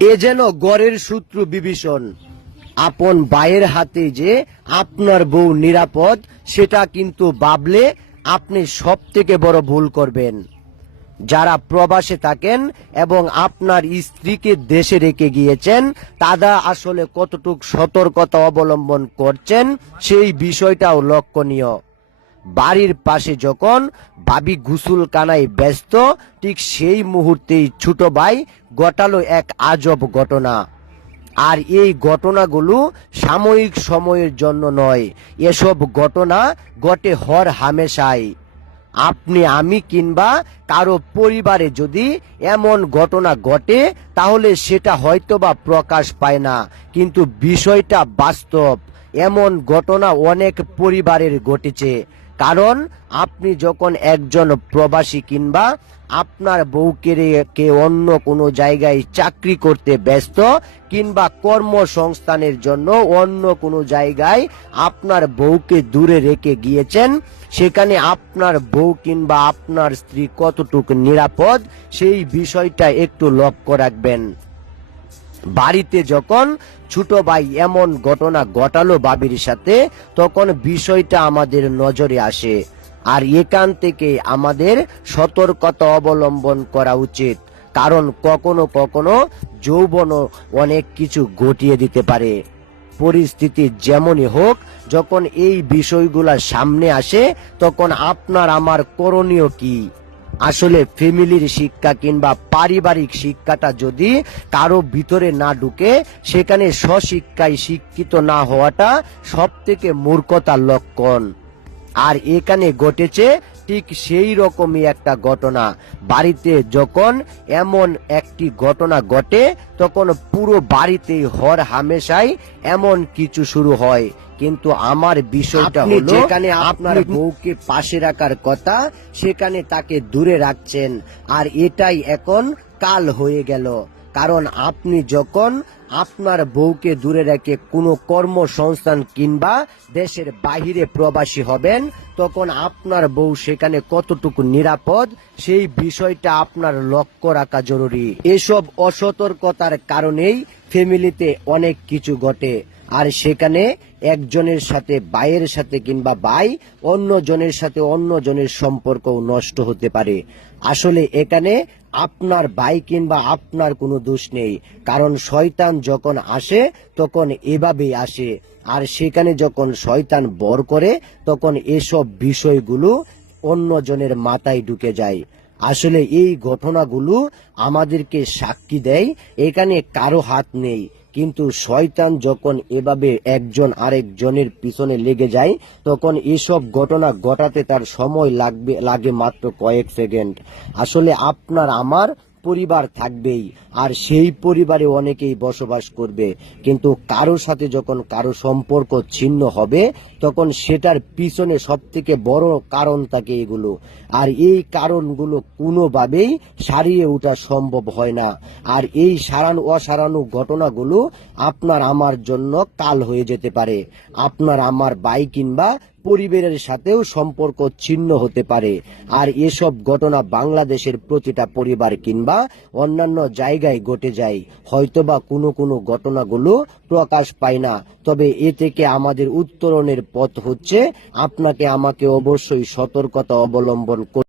এ যেন গড়ের শত্রু বিভীষণ। আপন ভাইয়ের হাতে যে আপনার বউ নিরাপদ, সেটা কিন্তু ভাবলে আপনি সব থেকে বড় ভুল করবেন। যারা প্রবাসে থাকেন এবং আপনার স্ত্রীকে দেশে রেখে গিয়েছেন, তারা আসলে কতটুকু সতর্কতা অবলম্বন করছেন সেই বিষয়টাও লক্ষণীয়। বাড়ির পাশে যখন ভাবি গোসলখানায় ব্যস্ত, ঠিক সেই মুহূর্তেই ছোট ভাই ঘটালো এক আজব ঘটনা। আর এই ঘটনাগুলো সাময়িক সময়ের জন্য নয়, এসব ঘটনা ঘটে হর হামেশাই। আপনি, আমি কিংবা কারো পরিবারে যদি এমন ঘটনা ঘটে, তাহলে সেটা হয়তোবা প্রকাশ পায় না, কিন্তু বিষয়টা বাস্তব। এমন ঘটনা অনেক পরিবারের ঘটেছে। কারণ আপনি যখন একজন প্রবাসী কিংবা আপনার বউকে রেখে অন্য কোনো জায়গায় চাকরি করতে ব্যস্ত কিংবা কর্মসংস্থানের জন্য অন্য কোনো জায়গায় আপনার বউকে দূরে রেখে গিয়েছেন, সেখানে আপনার বউ কিংবা আপনার স্ত্রী কতটুকু নিরাপদ সেই বিষয়টা একটু লক্ষ্য রাখবেন। বাড়িতে যখন ছোট ভাই এমন ঘটনা ঘটালো ভাবির সাথে, তখন বিষয়টা আমাদের নজরে আসে। আর এখান থেকে আমাদের সতর্কতা অবলম্বন করা উচিত। কারণ কখনো কখনো যৌবনও অনেক কিছু ঘটিয়ে দিতে পারে। পরিস্থিতি যেমনই হোক, যখন এই বিষয়গুলা সামনে আসে, তখন আপনার আমার করণীয় কি? আসলে ফ্যামিলির শিক্ষা কিংবা পারিবারিক শিক্ষাটা যদি কারো ভিতরে না ঢুকে, সেখানে স্বশিক্ষায় শিক্ষিত না হওয়াটা সব থেকে মূর্খতার লক্ষণ। আর এখানে ঘটেছে ঠিক সেই রকমই একটা ঘটনা। বাড়িতে যখন এমন একটি ঘটনা ঘটে, তখন পুরো বাড়িতেই হর হামেশাই এমন কিছু শুরু হয়। কিন্তু আমার বিষয়টা হলো, যেখানে আপনার বউকে পাশে রাখার কথা, সেখানে তাকে দূরে রাখছেন। আর এটাই এখন কাল হয়ে গেল। কারণ আপনি যখন আপনার বউকে দূরে রেখে কোনো কর্মসংস্থান কিংবা দেশের বাহিরে প্রবাসী হবেন, তখন আপনার বউ সেখানে কতটুকু নিরাপদ সেই বিষয়টা আপনার লক্ষ্য রাখা জরুরি। এসব অসতর্কতার কারণেই ফ্যামিলিতে অনেক কিছু ঘটে। আর সেখানে একজনের সাথে ভাইয়ের সাথে কিংবা ভাই অন্যজনের সাথে অন্যজনের সম্পর্কও নষ্ট হতে পারে। আসলে এখানে আপনার ভাই কিংবা আপনার কোনো দোষ নেই। কারণ শয়তান যখন আসে তখন এভাবেই আসে। আর সেখানে যখন শয়তান বর করে, তখন এসব বিষয়গুলো অন্যজনের মাথায় ঢুকে যায়। আসলে এই ঘটনাগুলো আমাদেরকে সাক্ষী দেয় এখানে কারো হাত নেই। কিন্তু শয়তান যখন এভাবে একজন আরেকজনের পিছনে লেগে যায়, তখন এসব ঘটনা ঘটাতে তার সময় লাগে মাত্র কয়েক সেকেন্ড। আসলে আপনার আমার পরিবার থাকবেই, আর সেই পরিবারে অনেকেই বসবাস করবে। কিন্তু কারো সাথে যখন কারো সম্পর্ক ছিন্ন হবে, তখন সেটার পিছনে সব থেকে বড় কারণ থাকে এগুলো। আর এই কারণগুলো কোনোভাবেই সারিয়ে ওঠা সম্ভব হয় না। আর এই অসারানো ঘটনাগুলো আপনার আমার জন্য কাল হয়ে যেতে পারে। আপনার আমার ভাই কিংবা পরিবারের সাথেও সম্পর্ক ছিন্ন হতে পারে। আর এসব ঘটনা বাংলাদেশের প্রতিটা পরিবার কিংবা অন্যান্য জায়গায় ঘটে যায়। হয়তোবা কোনো কোনো ঘটনাগুলো প্রকাশ পায় না। তবে এ থেকে আমাদের উত্তরণের পথ হচ্ছে আপনাকে আমাকে অবশ্যই সতর্কতা অবলম্বন